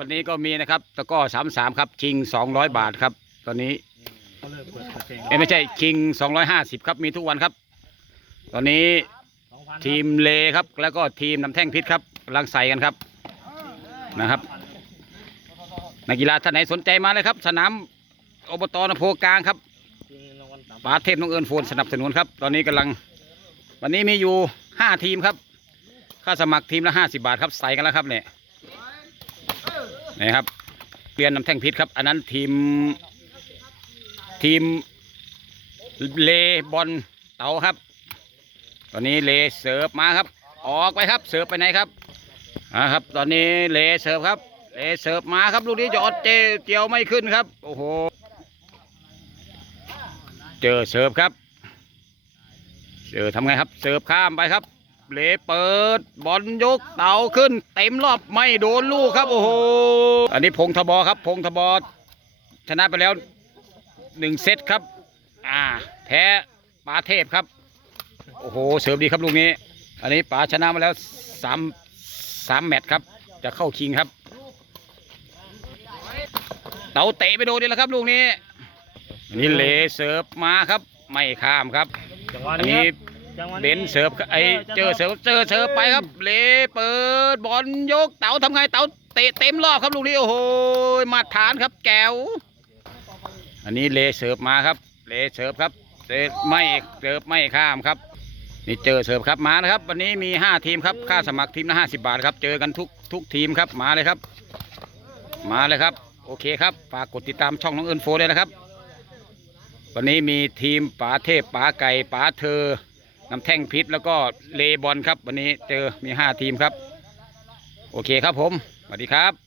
วันนี้ก็มีนะครับตะกร้อสามสามครับชิงสองร้อยบาทครับ ตอนนี้เขาเลิกเปิดเพลงเอ้ยไม่ใช่ชิงสองร้อยห้าสิบครับมีทุกวันครับ ตอนนี้สองพันทีมเลครับ แล้วก็ทีมน้ำแท่งพิษครับกำลังใส่กันครับนะครับนักกีฬาท่านไหนสนใจมาเลยครับ สนามอบตนโพกลางครับจริงรางวัลสามป๋าเทพน้องเอิญโฟนสนับสนุนครับ ตอนนี้กำลัง วันนี้มีอยู่ห้าทีมครับ ค่าสมัครทีมละห้าสิบาทครับใส่กันแล้วครับเนี่ย นี่ครับ เปลี่ยนน้ำแท่งพิษครับ อันนั้นทีม ทีมเลบอลเตาครับ ตอนนี้เลเสิร์ฟมาครับ ออกไปครับ เสิร์ฟไปไหนครับอ่าครับ ตอนนี้เลเสิร์ฟครับ เลเสิร์ฟมาครับลูกนี้จอดเจเจียวไม่ขึ้นครับ โอ้โห เจอเสิร์ฟครับ เจอทำไงครับ เสิร์ฟข้ามไปครับ เลเปิด บอลยกเต่าขึ้น เต็มรอบไม่โดนลูกครับ โอ้โห อันนี้พงทบอครับ พงทบอชนะไปแล้วหนึ่งเซตครับ อ่า แพ้ปาเทพครับ โอ้โห เสิร์ฟดีครับลูกนี้ อันนี้ป๋าชนะมาแล้วสามสามแมตช์ครับ จะเข้าชิงครับ เต่าเตะไปโดนนี่แหละครับ ลูกนี้ อันนี้เลเสิร์ฟมาครับ ไม่ข้ามครับ อันนี้ เบนซ์เสิร์ฟไอเจอเสิร์ฟเจอเสิร์ฟไปครับเลเปิดบอลยกเต๋าทำไงเต๋าเตะเต็มรอบครับลูกนี้โอ้โหมาตรฐานครับแก้วอันนี้เลเสิร์ฟมาครับเลเสิร์ฟครับเสิร์ฟไม่เสิร์ฟไม่ข้ามครับ นี่เจอเสิร์ฟครับมานะครับ วันนี้มีห้าทีมครับค่าสมัครทีมละห้าสิบาทครับเจอกันทุกทุกทีมครับมาเลยครับ มาเลยครับ โอเคครับฝากกดติดตามช่องน้องเอิญโฟเลยนะครับ วันนี้มีทีมป๋าเทพป๋าไก่ป๋าเธอ น้ำแท่งพิษแล้วก็เลบอลครับ วันนี้เจอมีห้าทีมครับ โอเคครับผมสวัสดีครับ